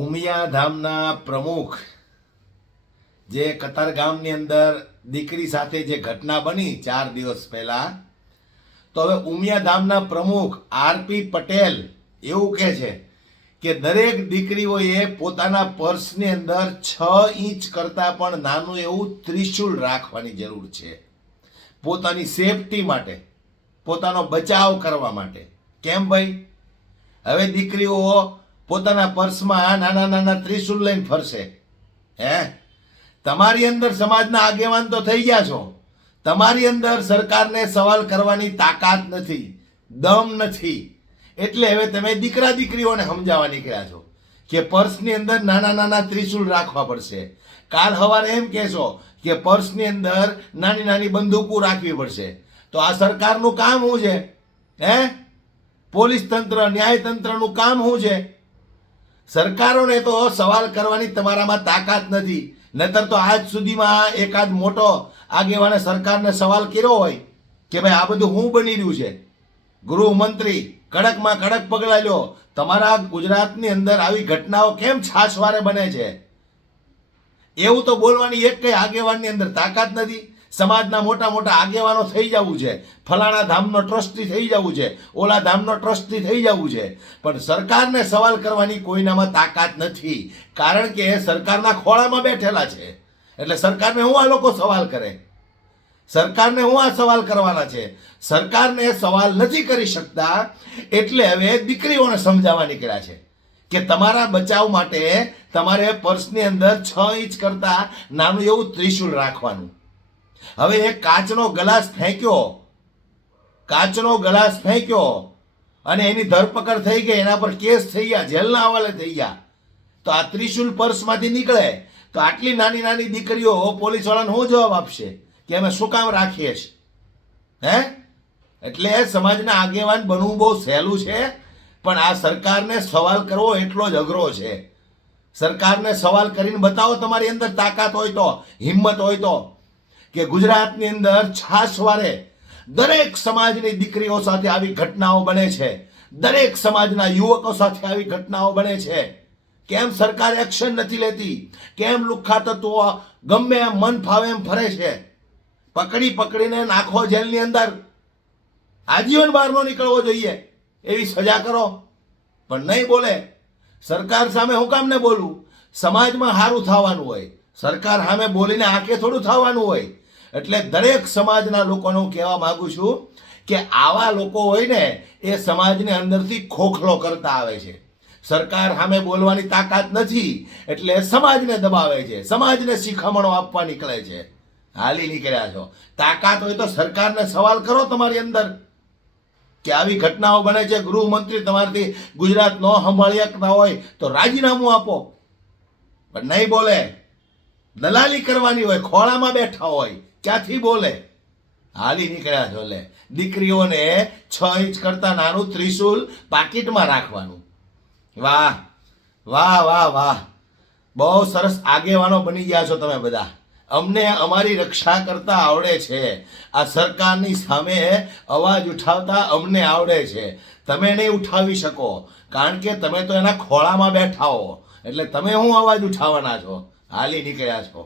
ઉમિયા ધામના પ્રમુખ જે કતારગામની અંદર દીકરી સાથે જે ઘટના બની 4 દિવસ પહેલા, તો હવે ઉમિયા ધામના પ્રમુખ આરપી પટેલ એવું કહે છે કે દરેક દીકરીઓએ પોતાના પર્સની અંદર 6 ઇંચ કરતાં પણ નાનું એવું ત્રિશુલ રાખવાની જરૂર છે, પોતાની સેફટી માટે, પોતાનો બચાવ કરવા માટે. કેમ ભાઈ? હવે દીકરીઓ પોતાના પર્સમાં નાના નાના ત્રિશુલ લઈને ફરશે. તમારી અંદર સમાજના આગેવાન તો થઈ ગયા છો, તમારી અંદર સરકારને સવાલ કરવાની તાકાત નથી, દમ નથી, એટલે હવે તમે દીકરા દીકરીઓને સમજાવવા નીકળ્યા છો કે પર્સની અંદર નાના નાના ત્રિશુલ રાખવા પડશે. કાલ સવારે એમ કહેશો કે પર્સની અંદર નાની નાની બંદૂકો રાખવી પડશે. તો આ સરકારનું કામ શું છે? પોલીસ તંત્ર, ન્યાય તંત્રનું કામ શું છે? સરકારોને તો સવાલ કરવાની તમારામાં તાકાત નથી. નહીતર તો આજ સુધીમાં એકાદ મોટો આગેવાને સરકારને સવાલ કર્યો હોય કે ભાઈ આ બધું શું બની રહ્યું છે? ગૃહમંત્રી કડકમાં કડક પગલાં લ્યો. તમારા ગુજરાતની અંદર આવી ઘટનાઓ કેમ છાશવારે બને છે? એવું તો બોલવાની એક કઈ આગેવાનની અંદર તાકાત નથી. સમાજના મોટા મોટા આગેવાનો થઈ જવું છે, ફલાણા ધામનો ટ્રસ્ટી થઈ જવું છે, ઓલા ધામનો ટ્રસ્ટી થઈ જવું છે, પણ સરકારને સવાલ કરવાની કોઈનામાં તાકાત નથી. કારણ કે સરકારના ખોળામાં બેઠેલા છે. એટલે સરકારને હું આ લોકો સવાલ કરે? સરકારને હું આ સવાલ કરવાના છે? સરકારને સવાલ નથી કરી શકતા, એટલે હવે દીકરીઓને સમજાવવા નીકળ્યા છે કે તમારા બચાવ માટે તમારે પર્સની અંદર 6 ઇંચ કરતા નાનું એવું ત્રિશુલ રાખવાનું. હવે એક કાચનો ગ્લાસ ફેંક્યો અને એની ધરપકડ થઈ ગઈ, એના પર કેસ થઈ ગયા, જેલના હવાલે થઈ ગયા. તો આ ત્રિશુલ પર્સમાંથી નીકળે તો આટલી નાની નાની દીકરીઓ પોલીસવાળાને શું જવાબ આપશે કે અમે શું કામ રાખીએ છીએ? એટલે સમાજના આગેવાન બનવું બહુ સહેલું છે, પણ આ સરકારને સવાલ કરવો એટલો જ અઘરો છે. સરકારને સવાલ કરીને બતાવો તમારી અંદર તાકાત હોય તો, હિંમત હોય તો, કે ગુજરાતની અંદર છાશવારે દરેક સમાજની દીકરીઓ સાથે આવી ઘટનાઓ બને છે, દરેક સમાજના યુવકો સાથે આવી ઘટનાઓ બને છે. કેમ સરકાર એક્શન નથી લેતી? કેમ લુખ્ખા તત્વો ગમે એમ મન ફાવે એમ ફરે છે? પકડીને નાખો જેલની અંદર, આજીવન બહાર ન નીકળવો જોઈએ એવી સજા કરો. પણ નહીં બોલે. સરકાર સામે હું કામ ને બોલું? સમાજમાં સારું થવાનું હોય, સરકાર સામે બોલીને આંખે થોડું થવાનું હોય. એટલે દરેક સમાજના લોકોને હું કહેવા માંગુ છું કે આવા લોકો હોય ને એ સમાજને અંદરથી ખોખલો કરતા આવે છે. સરકાર સામે બોલવાની તાકાત નથી એટલે સમાજને દબાવે છે, સમાજને શિખામણો આપવા નીકળે છે. હાલી નીકળ્યા છો. તાકાત હોય તો સરકારને સવાલ કરો તમારી અંદર કે આવી ઘટનાઓ બને છે, ગૃહમંત્રી તમારાથી ગુજરાત ન સંભાળી શકતા હોય તો રાજીનામું આપો. પણ નહીં બોલે. દલાલી કરવાની હોય, ખોળામાં બેઠા હોય, ક્યાંથી બોલે? હાલી નીકળ્યા છો. લે, દીકરીઓને 6 ઇંચ કરતા નાનું ત્રિશુલ પાકીટમાં રાખવાનું. વાહ વાહ વાહ વાહ, બહુ સરસ આગેવાનો બની ગયા છો તમે બધા. અમને અમારી રક્ષા કરતા આવડે છે, આ સરકારની સામે અવાજ ઉઠાવતા અમને આવડે છે. તમે નહીં ઉઠાવી શકો કારણ કે તમે તો એના ખોળામાં બેઠા હો. એટલે તમે શું અવાજ ઉઠાવવાના છો? હાલી નીકળ્યા છો.